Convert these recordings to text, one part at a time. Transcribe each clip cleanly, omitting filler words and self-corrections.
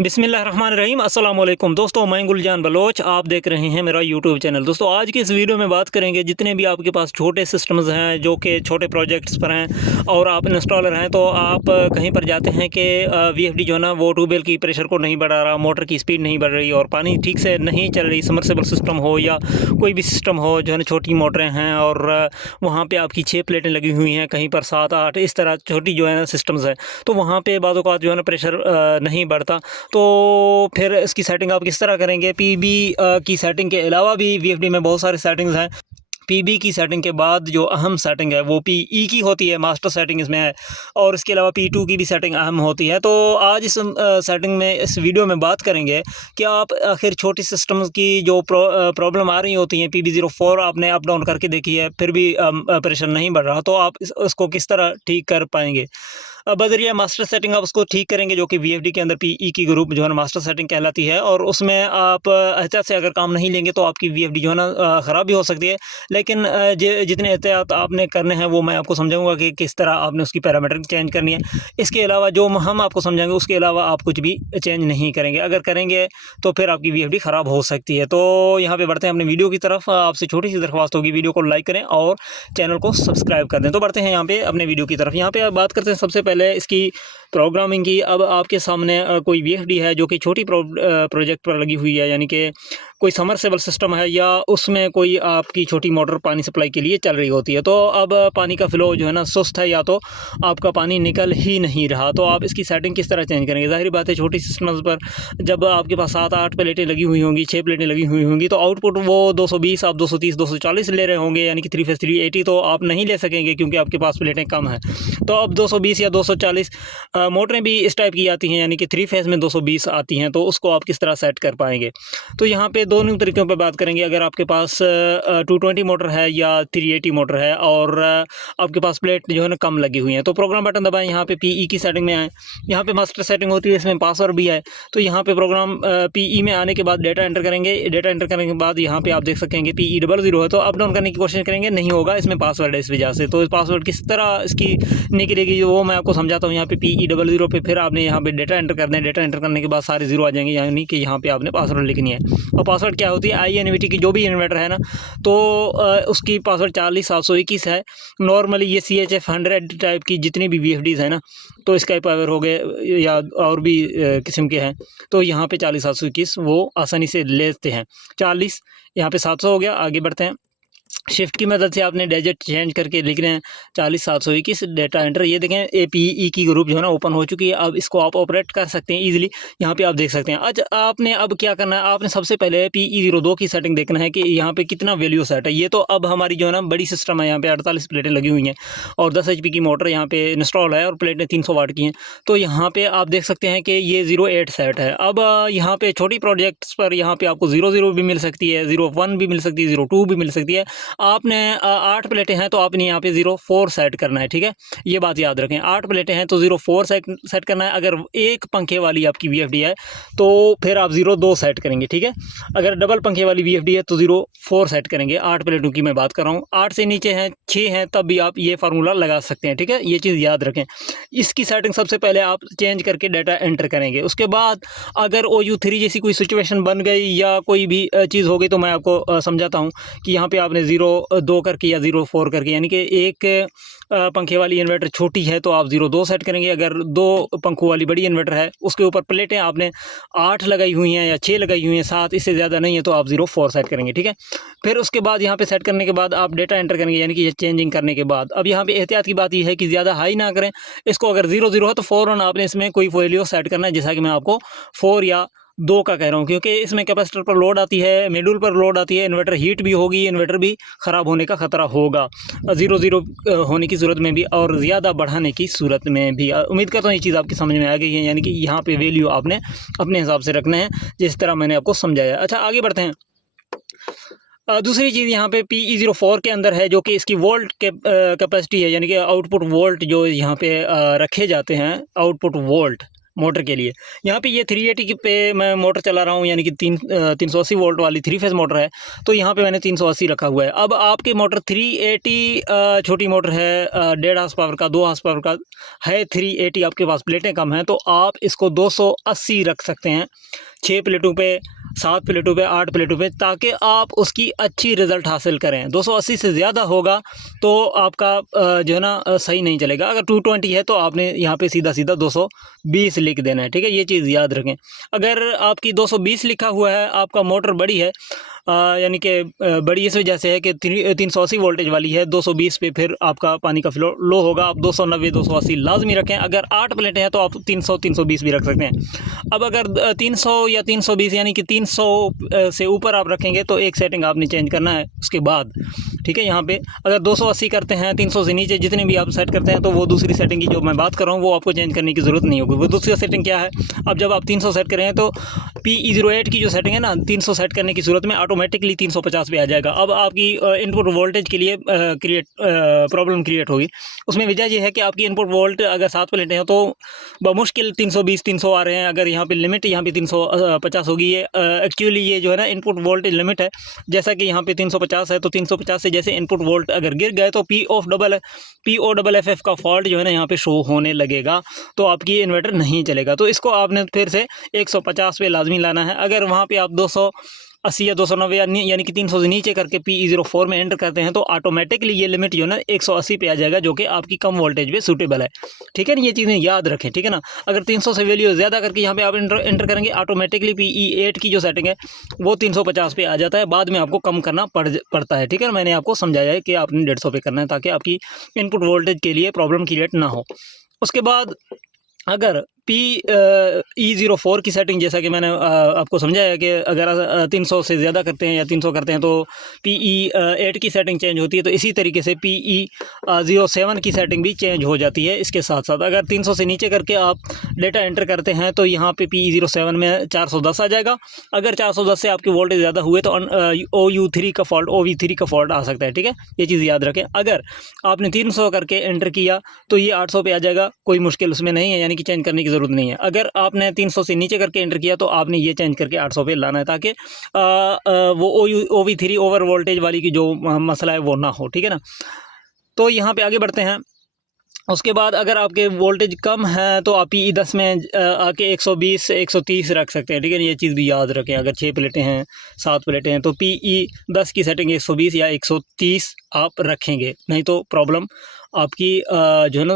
बिस्मिल्लाहिर्रहमानिर्रहीम अस्सलाम वालेकुम दोस्तों, मैं गुलजान बलोच, आप देख रहे हैं मेरा यूट्यूब चैनल। दोस्तों आज की इस वीडियो में बात करेंगे जितने भी आपके पास छोटे सिस्टम्स हैं जो कि छोटे प्रोजेक्ट्स पर हैं और आप इंस्टॉलर हैं, तो आप कहीं पर जाते हैं कि वीएफडी जो है ना वो ट्यूबवेल की प्रेशर को नहीं बढ़ा रहा, मोटर की स्पीड नहीं बढ़ रही और पानी ठीक से नहीं चल रही, सबमर्सिबल सिस्टम हो या कोई भी सिस्टम हो जो है ना, छोटी मोटरें हैं और वहाँ पर आपकी 6 प्लेटें लगी हुई हैं, कहीं पर 7-8 इस तरह छोटी जो है ना सिस्टम्स हैं, तो वहाँ पर बाज़ औक़ात जो है ना प्रेशर नहीं बढ़ता। तो फिर इसकी सेटिंग आप किस तरह करेंगे? पीबी की सेटिंग के अलावा भी वीएफडी में बहुत सारे सेटिंग्स हैं। पीबी की सेटिंग के बाद जो अहम सेटिंग है वो पीई की होती है, मास्टर सेटिंग इसमें है, और इसके अलावा पी2 की भी सेटिंग अहम होती है। तो आज इस सेटिंग में, इस वीडियो में बात करेंगे कि आप आखिर छोटी सिस्टम्स की जो प्रॉब्लम आ रही होती हैं, PB04 आपने अप डाउन करके देखी है फिर भी प्रेशर नहीं बढ़ रहा, तो आप उसको किस तरह ठीक कर पाएंगे? बजरिया मास्टर सेटिंग आप उसको ठीक करेंगे, जो कि वीएफडी के अंदर पीई की ग्रुप जो है ना मास्टर सेटिंग कहलाती है, और उसमें आप एहतियात से अगर काम नहीं लेंगे तो आपकी वीएफडी जो है ना ख़राब भी हो सकती है। लेकिन जितने एहतियात आपने करने हैं वो मैं आपको समझाऊंगा कि किस तरह आपने उसकी पैरामीटर चेंज करनी है। इसके अलावा जो हम आपको समझाएंगे उसके अलावा आप कुछ भी चेंज नहीं करेंगे, अगर करेंगे तो फिर आपकी वीएफडी ख़राब हो सकती है। तो यहाँ पे बढ़ते हैं अपने वीडियो की तरफ। आपसे छोटी सी दरख्वास्त होगी, वीडियो को लाइक करें और चैनल को सब्सक्राइब कर दें। तो बढ़ते हैं यहाँ पे अपने वीडियो की तरफ। यहाँ पे आप बात करते हैं सबसे पहले इसकी प्रोग्रामिंग की। अब आपके सामने कोई वीएफडी है जो कि छोटी प्रोजेक्ट पर लगी हुई है, यानी कि कोई समरसेबल सिस्टम है या उसमें कोई आपकी छोटी मोटर पानी सप्लाई के लिए चल रही होती है। तो अब पानी का फ्लो जो है ना सुस्त है, या तो आपका पानी निकल ही नहीं रहा, तो आप इसकी सेटिंग किस तरह चेंज करेंगे? ज़ाहिर बात है, छोटी सिस्टम्स पर जब आपके पास 7-8 प्लेटें लगी हुई होंगी, 6 प्लेटें लगी हुई होंगी, तो आउटपुट वो 220 आप 230 240 ले रहे होंगे, यानी कि 3 फेस 380 तो आप नहीं ले सकेंगे क्योंकि आपके पास प्लेटें कम हैं। तो अब 220 या 240 मोटरें भी इस टाइप की आती हैं, यानी कि 3 फेस में 220 आती हैं, तो उसको आप किस तरह सेट कर पाएंगे? तो यहाँ पे दोनों तरीक़ों पे बात करेंगे। अगर आपके पास 220 मोटर है या 380 मोटर है और आपके पास प्लेट जो है ना कम लगी हुई है, तो प्रोग्राम बटन दबाएं, यहाँ पे पीई की सेटिंग में आए, यहाँ पे मास्टर सेटिंग होती है, इसमें पासवर्ड भी है। तो यहाँ पे प्रोग्राम पीई में आने के बाद डेटा एंटर करेंगे, डेटा एंटर करने के बाद यहाँ पे आप देख सकेंगे कि PE00 है, तो अप डाउन करने की कोशिश करेंगे, नहीं होगा, इसमें पासवर्ड है इस वजह से। तो इस पासवर्ड किस तरह इसकी निकलेगी वो मैं आपको समझाता हूँ। यहाँ पे PE00 पे फिर आपने यहाँ पे डेटा एंटर कर दें, डेटा एंटर करने के बाद सारे जीरो आ जाएंगे, यानी कि यहाँ पे आपने पासवर्ड लिखनी है। और पासवर्ड क्या होती है? INVT की जो भी इन्वर्टर है ना, तो उसकी पासवर्ड 40721 है। नॉर्मली ये CHF 100 टाइप की जितनी भी VFDs है ना, तो स्काई पावर हो गए या और भी किस्म के हैं, तो यहाँ पे 40721 वो आसानी से लेते हैं। 40 यहाँ पे 700 हो गया। आगे बढ़ते हैं। शिफ्ट की मदद से आपने डिजिट चेंज करके लिख रहे हैं 40721 डेटा एंटर। ये देखें APE की ग्रुप जो है ना ओपन हो चुकी है। अब इसको आप ऑपरेट कर सकते हैं इजीली, यहाँ पे आप देख सकते हैं। अच्छा, आपने अब क्या करना है? आपने सबसे पहले PE02 की सेटिंग देखना है कि यहाँ पे कितना वैल्यू सेट है। ये तो अब हमारी जो है ना बड़ी सिस्टम है, यहाँ पे 48 प्लेटें लगी हुई हैं और 10 HP की मोटर यहाँ पे इंस्टॉल है और प्लेटें 300 वाट की हैं। तो यहाँ पे आप देख सकते हैं कि ये 08 सेट है। अब यहाँ पे छोटी प्रोजेक्ट्स पर यहाँ पे आपको 00 भी मिल सकती है, 01 भी मिल सकती है, 02 भी मिल सकती है। आपने 8 प्लेटें हैं तो आपने यहाँ पे 04 सेट करना है, ठीक है? ये बात याद रखें, 8 प्लेटें हैं तो 04 सेट करना है। अगर एक पंखे वाली आपकी VFD है तो फिर आप 02 सेट करेंगे, ठीक है? अगर डबल पंखे वाली VFD है तो 04 सेट करेंगे। 8 प्लेटों की मैं बात कर रहा हूँ। 8 से नीचे हैं, 6 हैं, तब भी आप ये फार्मूला लगा सकते हैं, ठीक है? ये चीज़ याद रखें। इसकी सेटिंग सबसे पहले आप चेंज करके डाटा एंटर करेंगे। उसके बाद अगर OU3 जैसी कोई सिचुएशन बन गई या कोई भी चीज़ हो गई तो मैं आपको समझाता हूँ कि यहाँ पे आपने 02 करके या 04 करके, यानी कि एक पंखे वाली इन्वर्टर छोटी है तो आप 02 सेट करेंगे। अगर 2 पंखों वाली बड़ी इन्वर्टर है उसके ऊपर प्लेटें आपने 8 लगाई हुई हैं या 6 लगाई हुई हैं, 7 इससे ज़्यादा नहीं है, तो आप 04 सेट करेंगे, ठीक है? फिर उसके बाद यहाँ पे सेट करने के बाद आप डेटा एंटर करेंगे, यानी कि ये चेंजिंग करने के बाद अब यहाँ पे एहतियात की बात यह है कि ज़्यादा हाई ना करें इसको। अगर 00 है तो फ़ौरन आपने इसमें कोई वैल्यू सेट करना है, जैसा कि मैं आपको 4 या 2 का कह रहा हूँ, क्योंकि इसमें कैपेसिटर पर लोड आती है, मॉड्यूल पर लोड आती है, इन्वर्टर हीट भी होगी, इन्वर्टर भी ख़राब होने का ख़तरा होगा 00 होने की सूरत में भी और ज़्यादा बढ़ाने की सूरत में भी। उम्मीद करता हूँ ये चीज़ आपकी समझ में आ गई है, यानी कि यहाँ पे वैल्यू आपने अपने हिसाब से रखना है जिस तरह मैंने आपको समझाया। अच्छा, आगे बढ़ते हैं। दूसरी चीज़ यहाँ पे PE04 के अंदर है, जो कि इसकी वोल्ट कैपेसिटी है, यानी कि आउटपुट वोल्ट जो यहाँ पे रखे जाते हैं, आउटपुट वोल्ट मोटर के लिए। यहाँ पे ये 380 की पे मैं मोटर चला रहा हूँ, यानी कि 380 वोल्ट वाली 3 फेज़ मोटर है, तो यहाँ पे मैंने 380 रखा हुआ है। अब आपकी मोटर 380 छोटी मोटर है, 1.5 हार्स पावर का, 2 हार्स पावर का है, 380 आपके पास प्लेटें कम हैं, तो आप इसको 280 रख सकते हैं, 6 प्लेटों पे, 7 प्लेटों पे, 8 प्लेटों पे, ताकि आप उसकी अच्छी रिज़ल्ट हासिल करें। 280 से ज़्यादा होगा तो आपका जो है ना सही नहीं चलेगा। अगर 220 है तो आपने यहाँ पे सीधा सीधा 220 लिख देना है, ठीक है, ये चीज़ याद रखें। अगर आपकी 220 लिखा हुआ है, आपका मोटर बड़ी है, यानी कि बड़ी इस वजह से है कि 380 वोल्टेज वाली है, 220 पे फिर आपका पानी का फ्लो लो होगा। आप 290 280 लाजमी रखें। अगर 8 प्लेटें हैं तो आप 300 320 भी रख सकते हैं। अब अगर 300 या 320 यानी कि 300 से ऊपर आप रखेंगे तो एक सेटिंग आपने चेंज करना है उसके बाद, ठीक है। यहाँ पे अगर 280 करते हैं, 300 से नीचे जितने भी आप सेट करते हैं, तो वो दूसरी सेटिंग की जो मैं बात कर रहा हूँ वो आपको चेंज करने की ज़रूरत नहीं होगी। वो दूसरी सेटिंग क्या है, अब जब आप 300 सेट करें तो PE08 की जो सेटिंग है ना, 300 सेट करने की सूरत में ऑटोमेटिकली 350 पे आ जाएगा। अब आपकी इनपुट वोल्टेज के लिए प्रॉब्लम क्रिएट होगी। उसमें वजह ये है कि आपकी इनपुट वोल्ट अगर 7 प्लेटें हैं तो बमुश्किल 320 300 आ रहे हैं। अगर यहाँ पे लिमिट यहाँ पे 350 होगी। ये एक्चुअली ये जो है ना इनपुट वोल्टेज लिमिट है, जैसा कि यहाँ पे 350 है, तो 350 से जैसे इनपुट वोल्ट अगर गिर गए तो POFF का फॉल्ट जो है ना यहाँ पे शो होने लगेगा, तो आपकी इन्वर्टर नहीं चलेगा। तो इसको आपने फिर से 150 पे लाजमी लाना है। अगर वहाँ पे आप 280 या 290 यानी कि 300 से नीचे करके PE04 में एंटर करते हैं तो ऑटोमेटिकली ये लिमिट जो है ना 180 पे आ जाएगा, जो कि आपकी कम वोल्टेज पे सूटेबल है, ठीक है ना। ये चीज़ें याद रखें, ठीक है ना। अगर 300 से वैल्यू ज़्यादा करके यहाँ पे आप एंटर करेंगे, ऑटोमेटिकली PE8 की जो सेटिंग है वो 350 पे आ जाता है, बाद में आपको कम करना पड़ता है, ठीक है ना। मैंने आपको समझाया है कि आपने 150 पे करना है ताकि आपकी इनपुट वोल्टेज के लिए प्रॉब्लम क्रिएट ना हो। उसके बाद अगर PE04 की सेटिंग, जैसा कि मैंने आपको समझाया कि अगर 300 से ज़्यादा करते हैं या 300 करते हैं तो PE8 की सेटिंग चेंज होती है। तो इसी तरीके से PE07 की सेटिंग भी चेंज हो जाती है। इसके साथ साथ अगर 300 से नीचे करके आप डेटा एंटर करते हैं तो यहाँ पे PE07 में 410 आ जाएगा। अगर 410 से आपकी वोल्टेज ज़्यादा हुए तो OV3 का फॉल्ट आ सकता है, ठीक है, ये चीज़ याद रखें। अगर आपने 300 करके एंटर किया तो ये 800 पे आ जाएगा, कोई मुश्किल उसमें नहीं है, यानी कि चेंज करने की ज़रूरत नहीं है। अगर आपने 300 से नीचे करके एंटर किया तो आपने ये चेंज करके 800 पे लाना है, ताकि वो OV3 ओवर वोल्टेज वाली की जो मसला है वो ना हो, ठीक है ना। तो यहाँ पे आगे बढ़ते हैं। उसके बाद अगर आपके वोल्टेज कम है तो आप PE10 में आके 120 130 रख सकते हैं, ठीक है। ये चीज़ भी याद रखें। अगर 6 प्लेटें हैं, 7 प्लेटें हैं तो PE10 की सेटिंग 120 या 130 आप रखेंगे, नहीं तो प्रॉब्लम आपकी जो है ना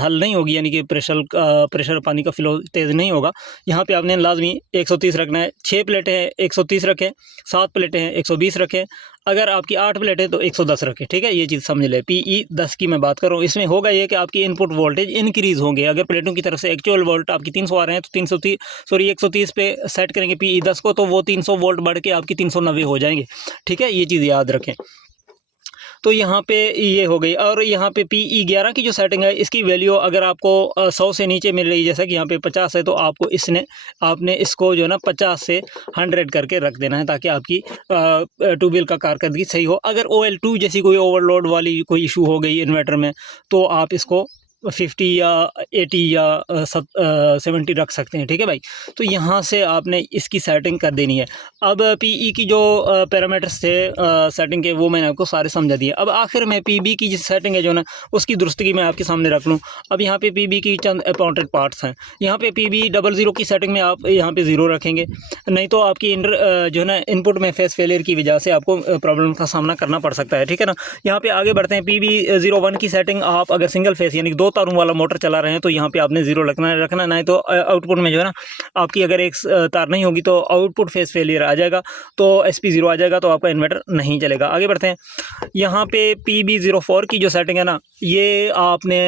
हल नहीं होगी, यानी कि प्रेशर पानी का फ्लो तेज़ नहीं होगा। यहाँ पे आपने लाजमी 130 रखना है। 6 प्लेटें हैं 130 रखें, 7 प्लेटें हैं 120 रखें, अगर आपकी 8 प्लेटें तो 110 रखें, ठीक है। ये चीज़ समझ लें। PE10 की मैं बात कर रहा हूँ। इसमें होगा ये कि आपकी इनपुट वोल्टेज इंक्रीज़ होंगे। अगर प्लेटों की तरफ से एक्चुअल वोल्ट आपकी 300 आ रहे हैं तो 130 पे सेट करेंगे PE10 को, तो वो 300 वोल्ट बढ़ के आपकी 390 हो जाएंगे, ठीक है। ये चीज़ याद रखें। तो यहाँ पे ये हो गई। और यहाँ पे PE11 की जो सेटिंग है, इसकी वैल्यू अगर आपको 100 से नीचे मिल रही है, जैसा कि यहाँ पे 50 है, तो आपने इसको जो है ना 50 से 100 करके रख देना है, ताकि आपकी ट्यूबवेल का कारकर्दगी सही हो। अगर OL2 जैसी कोई ओवरलोड वाली कोई इशू हो गई इन्वर्टर में, तो आप इसको 50 या 80 या 70 रख सकते हैं, ठीक है भाई। तो यहाँ से आपने इसकी सेटिंग कर देनी है। अब PE की जो पैरामीटर्स थे सेटिंग के, वो मैंने आपको सारे समझा दिए। अब आखिर में PB की जो सेटिंग है जो ना, उसकी दुरुस्तगी मैं आपके सामने रख लूँ। अब यहाँ पे PB की चंद इंपॉर्टेंट पार्ट्स हैं। यहाँ पे PB00 की सेटिंग में आप यहाँ पे 0 रखेंगे, नहीं तो आपकी जो है ना इनपुट में फेस फेलियर की वजह से आपको प्रॉब्लम का सामना करना पड़ सकता है, ठीक है ना। यहाँ पे आगे बढ़ते हैं। PB01 की सेटिंग आप अगर सिंगल फेस यानी 2 तारों वाला मोटर चला रहे हैं तो यहाँ पे आपने 0 रखना, नहीं तो आउटपुट में जो है ना आपकी अगर एक तार नहीं होगी तो आउटपुट फेस फेलियर आ जाएगा, तो SP0 आ जाएगा, तो आपका इन्वर्टर नहीं चलेगा। आगे बढ़ते हैं। यहाँ पे PB04 की जो सेटिंग है ना, ये आपने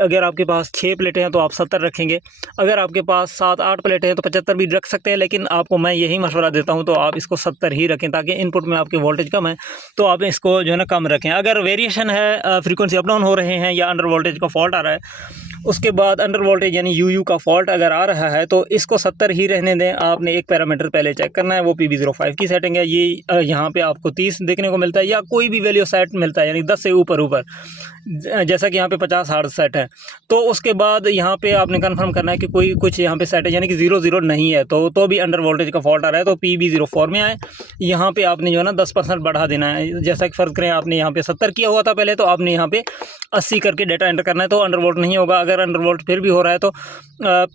अगर आपके पास 6 प्लेटें हैं तो आप 70 रखेंगे। अगर आपके पास 7-8 प्लेटें हैं तो 75 भी रख सकते हैं, लेकिन आपको मैं यही मशवरा देता हूँ तो आप इसको 70 ही रखें, ताकि इनपुट में आपके वोल्टेज कम है तो आप इसको जो है ना कम रखें। अगर वेरिएशन है, फ्रीक्वेंसी अप डाउन हो रहे हैं या अंडर वोल्टेज का फॉल्ट आ रहा है, उसके बाद अंडर वोल्टेज यानी UU का फॉल्ट अगर आ रहा है, तो इसको 70 ही रहने दें। आपने एक पैरामीटर पहले चेक करना है, वो PB05 की सेटिंग है। ये यहाँ पे आपको 30 देखने को मिलता है, या कोई भी वैल्यू सेट मिलता है, यानी 10 से ऊपर जैसा कि यहाँ पे 50 हार्ज सेट है। तो उसके बाद यहाँ पे आपने कंफर्म करना है कि कोई कुछ यहाँ पे सेट है यानी कि 00 नहीं है, तो भी अंडर वोल्टेज का फॉल्ट आ रहा है, तो PB04 में आए। यहाँ पे आपने जो है ना 10% बढ़ा देना है। जैसा कि फ़र्ज़ करें आपने यहाँ पे 70 किया हुआ था पहले, तो आपने यहाँ पे 80 करके डेटा एंटर करना है, तो अंडर वोल्ट नहीं होगा। अगर अंडर वोल्ट फिर भी हो रहा है तो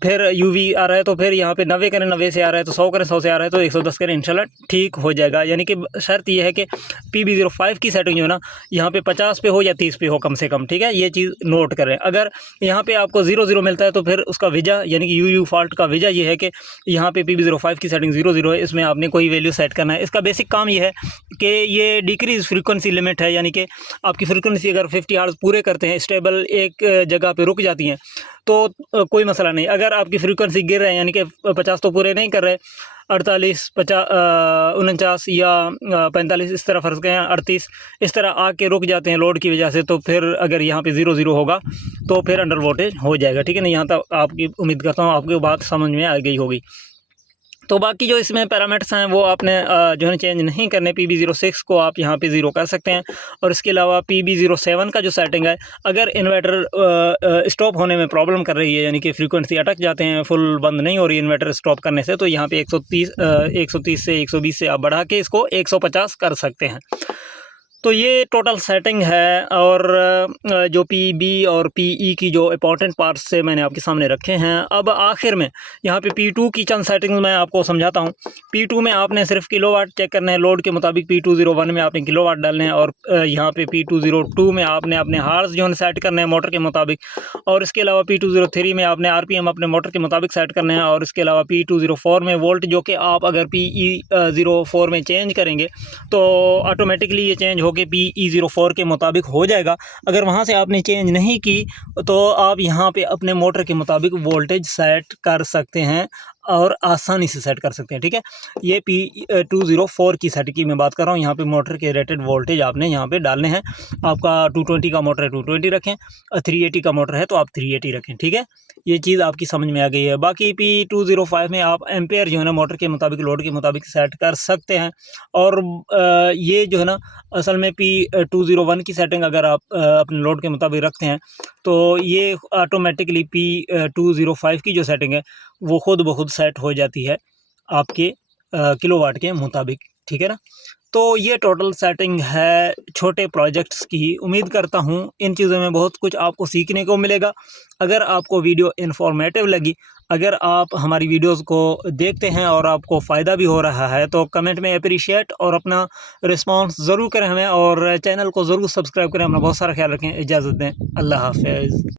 फिर UV आ रहा है, तो फिर यहाँ पे 90 करें, 90 से आ रहा है तो 100 करें, 100 से आ रहा है तो 110 करें, इंशाल्लाह ठीक हो जाएगा। यानी कि शर्त यह है कि PB05 की सेटिंग जो है ना यहाँ पे 50 पे हो या 30 पे हो कम से कम, ठीक है, ये चीज़ नोट करें। अगर यहाँ पे आपको 00 मिलता है तो फिर उसका वजह यानी कि UU फॉल्ट का वजह ये है कि यहाँ पे PB05 की सेटिंग 00 है, इसमें आपने कोई वैल्यू सेट करना है। इसका बेसिक काम ये है कि ये डिक्रीज फ्रीक्वेंसी लिमिट है, यानी कि आपकी फ्रीक्वेंसी अगर 50 हर्ट्ज़ पूरे करते हैं, स्टेबल एक जगह पे रुक जाती हैं, तो कोई मसला नहीं। अगर आपकी फ्रीक्वेंसी गिर रहे हैं यानी कि 50 तो पूरे नहीं कर रहे, 48, 50, 49 या 45 इस तरह फ़र्ज़ करें 38 इस तरह आके रुक जाते हैं लोड की वजह से, तो फिर अगर यहाँ पे 00 होगा तो फिर अंडर वोल्टेज हो जाएगा, ठीक है ना। यहाँ तक आपकी उम्मीद करता हूँ आपकी बात समझ में आ गई होगी। तो बाकी जो इसमें पैरामीटर्स हैं वो आपने जो है चेंज नहीं करने। PB06 को आप यहाँ पे 0 कर सकते हैं, और इसके अलावा PB07 का जो सेटिंग है, अगर इन्वर्टर स्टॉप होने में प्रॉब्लम कर रही है यानी कि फ्रीक्वेंसी अटक जाते हैं, फुल बंद नहीं हो रही इन्वर्टर स्टॉप करने से, तो यहाँ पे 130 से 120 से आप बढ़ा के इसको 150 कर सकते हैं। तो ये टोटल सेटिंग है, और जो PB और PE की जो इंपॉर्टेंट पार्ट्स से मैंने आपके सामने रखे हैं। अब आखिर में यहाँ पे P2 की चंद सेटिंग्स मैं आपको समझाता हूँ। P2 में आपने सिर्फ किलोवाट चेक करना है, लोड के मुताबिक P201 में आपने किलोवाट डालने हैं, और यहाँ पे P202 में आपने अपने हार्स जो है सेट करने हैं मोटर के मुताबिक, और इसके अलावा P203 में आपने RPM अपने मोटर के मुताबिक सेट करने हैं, और इसके अलावा P204 में वोल्ट, जो कि आप अगर PE04 में चेंज करेंगे तो ऑटोमेटिकली ये चेंज कि PE04 के मुताबिक हो जाएगा। अगर वहाँ से आपने चेंज नहीं की तो आप यहाँ पे अपने मोटर के मुताबिक वोल्टेज सेट कर सकते हैं, और आसानी से सेट कर सकते हैं, ठीक है। ये P204 की सेटिंग की मैं बात कर रहा हूँ। यहाँ पे मोटर के रेटेड वोल्टेज आपने यहाँ पे डालने हैं। आपका 220 का मोटर है 220 रखें, 380 का मोटर है तो आप 380 रखें, ठीक है। ये चीज़ आपकी समझ में आ गई है। बाकी P205 में आप एम्पेयर जो है ना मोटर के मुताबिक, लोड के मुताबिक सेट कर सकते हैं। और ये जो है ना असल में P201 की सेटिंग अगर आप अपने लोड के मुताबिक रखते हैं तो ये ऑटोमेटिकली P205 की जो सेटिंग है वो खुद ब खुद सेट हो जाती है आपके किलोवाट के मुताबिक, ठीक है ना। तो ये टोटल सेटिंग है छोटे प्रोजेक्ट्स की। उम्मीद करता हूँ इन चीज़ों में बहुत कुछ आपको सीखने को मिलेगा। अगर आपको वीडियो इन्फॉर्मेटिव लगी, अगर आप हमारी वीडियोस को देखते हैं और आपको फ़ायदा भी हो रहा है, तो कमेंट में अप्रिशिएट और अपना रिस्पांस ज़रूर करें हमें, और चैनल को ज़रूर सब्सक्राइब करें। अपना बहुत सारा ख्याल रखें। इजाज़त दें। अल्लाह हाफ़िज़।